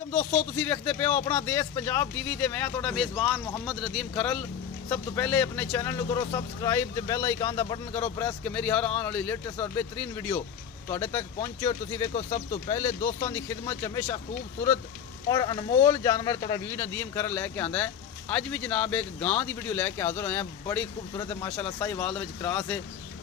दोस्तों तुसी देखते पे हो अपना देश पंजाब टीवी ते मैं तुहाडा मेज़बान मोहम्मद नदीम खरल। सब तो पहले अपने चैनल को करो सब्सक्राइब ते बेल आइकन दा बटन करो प्रेस कि मेरी हर आने वाली लेटेस्ट और बेहतरीन वीडियो तुहाडे तक पहुंचे। और तुसी देखो सब तो पहले दोस्तों की खिदमत च हमेशा खूबसूरत और अनमोल जानवर तुहाडा वीर नदीम खरल लैके आंदा है। अज भी जनाब एक गां की वीडियो लैके हाजिर होए हैं। बड़ी खूबसूरत है माशाल्लाह, साहिवाल दे विच क्रॉस है,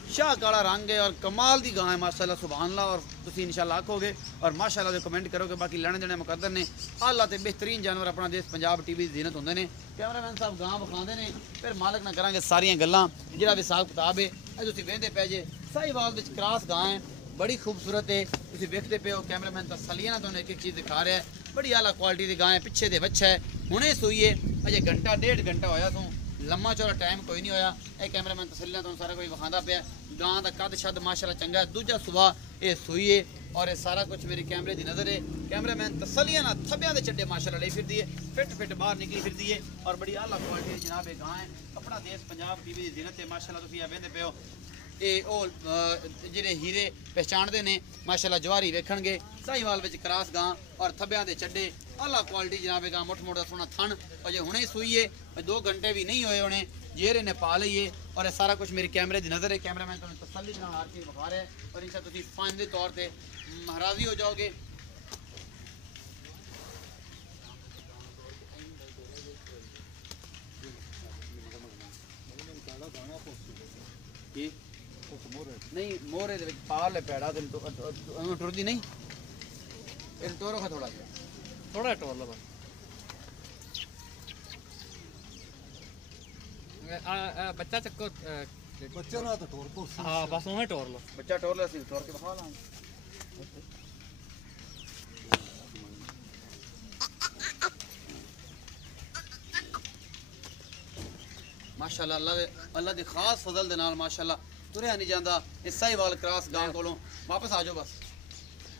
शाह काला रंग है और कमाल की गां है माशाल्लाह सुभान अल्लाह। और तुसी इंशाल्लाह आखोगे और माशाल्लाह दे कमेंट करोगे। बाकी लेने देने मुकद्दर ने आला ते बेहतरीन जानवर अपना देश पंजाब टीवी दी जीनत होंदे ने। कैमरामैन साहब गां विखांदे ने, फिर मालक ना करांगे सारियां गल्लां जिहड़ा भी हिसाब किताब है अज तुसी वेंदे पे जे। साहिवाल दे क्रॉस गां है, बड़ी खूबसूरत है, तुसी वेखदे पे हो। कैमरामैन तसल्ली ना तुहानूं एक एक चीज़ दिखा रहा है। बड़ी आला क्वालिटी की गां है, पिछे दे बच्चा है, हुणे सूई है, अजे घंटा डेढ़ घंटा होया तू, लम्मा चौड़ा टाइम कोई नहीं होया। यह कैमरामैन तसल्ली तुहानूं सारा कुछ विखांदा पिया। गां का कद शद माशाल्लाह चंगा है, दूजा सुबह ये सूई है और ये सारा कुछ मेरे कैमरे की नज़र है। कैमरामैन तसल्लियां ना थब्बियां दे चड्डे माशाल्लाह ले फिरदी है, फिट बाहर निकली फिरदी है और बड़ी आला क्वालिटी जनाब ये गां है। अपना देश पंजाब टीवी की जीनत है माशाल्लाह। तुसीं वेंदे पे हो ये जिहड़े हीरे पहचानते हैं माशाल्लाह, जवारी वेखणगे साहिवाल विच क्रॉस गां और थब्बियां दे चड्डे आला क्वालिटी जनाब गां, मुठ मोटा सोहना थन और जे हुणे सूई है 2 घंटे भी नहीं होए होने जेर इन्हें पा ली है। और ये सारा कुछ मेरी कैमरे की नज़र है। कैमरामैन तुहानूं तसल्ली नाल हर चीज़ विखा रहा है और इंशाअल्लाह तुसीं फाइनली तौर पर राज़ी हो जाओगे। नहीं मोरे पाल है पैड़ा टुरदी नहीं, टोर रखा थोड़ा टोर लो बस। बच्चा चक्को बच्चा ना तो टोर को हाँ बस उन्हें टोर लो, बच्चा टोर लो सी टोर के बखा ला माशाल्लाह। अल्लाह दी खास फजल दे नाल माशाल्लाह तुरया नहीं जाता। इस साहिवाल क्रॉस गां कोलों वापस आ जाओ बस।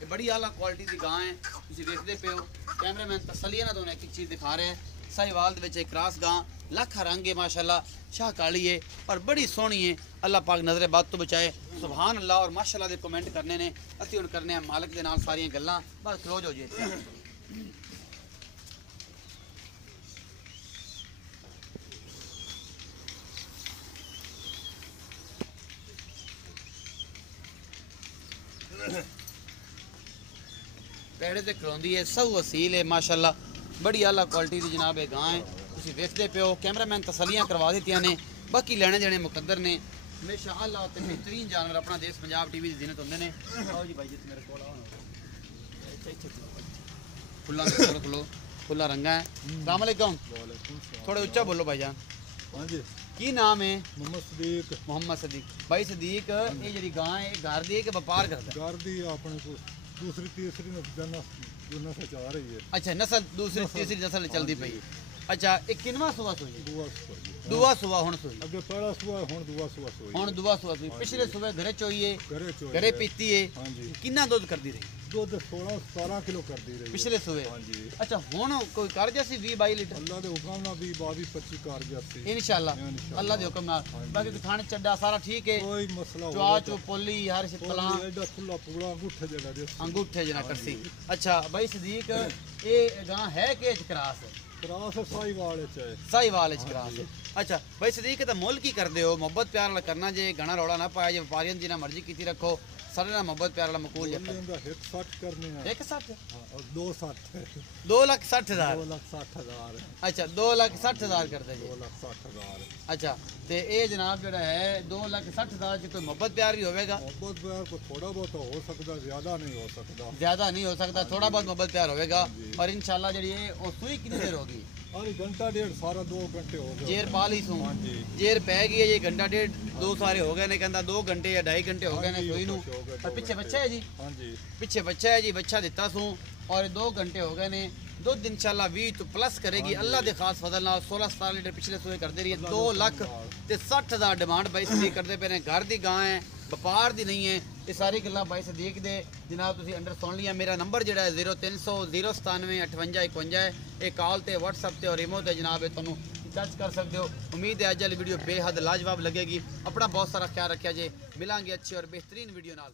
ये बड़ी आला क्वालिटी की गां है, तुसीं देखदे पे हो। कैमरामैन तसल्ली ना तुहानूं एक एक चीज़ दिखा रहे हैं। साहिवाल दे विच क्रॉस गां लख रंग है माशाल्लाह, शाह काली है और बड़ी सोहनी है। अल्लाह पाक नज़रे बद तो बचाए, सुभान अल्लाह। और माशाल्लाह दे कमेंट करने ने असीं हुण करने मालक दे नाल सारियां गल्लां। बस क्लोज हो जे। पेड़े ते खलोंदी है, सऊ असील है माशाल्लाह, बड़ी आला क्वालिटी की जनाब ये गां है। तुसीं वेखदे पे हो। कैमरामैन तसल्लियां करवा दित्तियां ने, बाकी लेने देने मुकद्दर ने। हमेशा आला ते बेहतरीन जानवर अपना देश पंजाब टीवी की जीनत होंदे ने। आओ जी भाई जी मेरे कोल आओ, खुला खुलो खुला रंगा है। अस्सलाम वालेकुम, थोड़े उच्चा बोलो भाईजान। हाँ जी, की नाम है? मोहम्मद सदीक भाई सदीक, ये जी गां है घर दी है कि व्यापार करदा? घर दी अपने को दूसरी तीसरी जो नस्ल चला रही है। अच्छा, नस्ल दूसरी तीसरी नस्ल चलती पई। अच्छा, एक किनवा सुबह सुई? दुआ सुबह हुण सुई। अगे पहला सुबह हुण दुआ सुबह सोई। हुण दुआ सुबह सुई। पिछले सुबह घरे चोई है, घरे पीती है। हाँ जी, कितना दूध करदी रही? दूध 16-17 किलो कर दी रही पिछले सुबह। हाँ जी। अच्छा, हुण कोई कर जैसी 20-22 लीटर? अल्लाह दे हुक्म नाल 20-25 कार जाती इंशाल्लाह अल्लाह दे हुक्म नाल। बाकी खाने चड्डा सारा ठीक है, कोई मसला चुआ चो पोली हर शे पला एडा खुला पूरा अंगूठे जगह दे अंगूठे जना करसी। अच्छा भाई सदीक, ये गां है के क्रॉस? क्रॉस साहिवाल है, साहिवाल क्रॉस है। अच्छा भाई सदीक, तो मुल की कर हो? मोहब्बत प्यार वाला करना जे, गाना रौला ना पाया जे, व्यापारियों जिन्ना मर्जी की रखो, सारे ना मोहब्बत प्यार वाला मकूल जे। 160 करने हैं। 160 और 260 2,60,000। 2,60,000 अच्छा 2,60,000 कर दे जी। 2,60,000। अच्छा तो ये जनाब जो है 2,60,000 च कोई मोहब्बत प्यार भी होगा? मोहब्बत प्यार को थोड़ा बहुत हो सकता, ज्यादा नहीं हो सकता। ज्यादा नहीं हो सकता, थोड़ा बहुत मोहब्बत प्यार होगा। और इंशाल्लाह जी वो सुई कितनी देर होगी? अरे घंटा डेढ़ सारा 2 घंटे हो गए। जेर पा ली सू? हाँ जी, जेर पै गई है ये, घंटा डेढ़ 2 सारे हो गए ने, कहता 2 घंटे या 2.5 घंटे हो गए ने सुई नू। और पीछे बच्चा है जी? हाँ जी, पीछे बच्चा है जी, बच्चा दिता सू और 2 घंटे हो गए ने। दूध इंशाल्लाह 20 तो प्लस करेगी अल्लाह के खास फजल नाल। 16-17 लीटर पिछले सूए करते रही है। 2,60,000 डिमांड बाई सदीक करते पे ने। घर की गां है, व्यापार की नहीं है। ये सारी गल्लां बाई सदीक दे जनाब तुसीं अंडर सुन लिया। मेरा नंबर जो है 0300 097 58 51 है। ये कॉल ते व्हाट्सअप ते और इमो ते जनाब है तुहानूं टच कर सकते हो। उम्मीद है अज वाली वीडियो बेहद लाजवाब लगेगी। अपना बहुत सारा ख्याल रखा जे, मिलांगे अच्छी और बेहतरीन वीडियो नाल।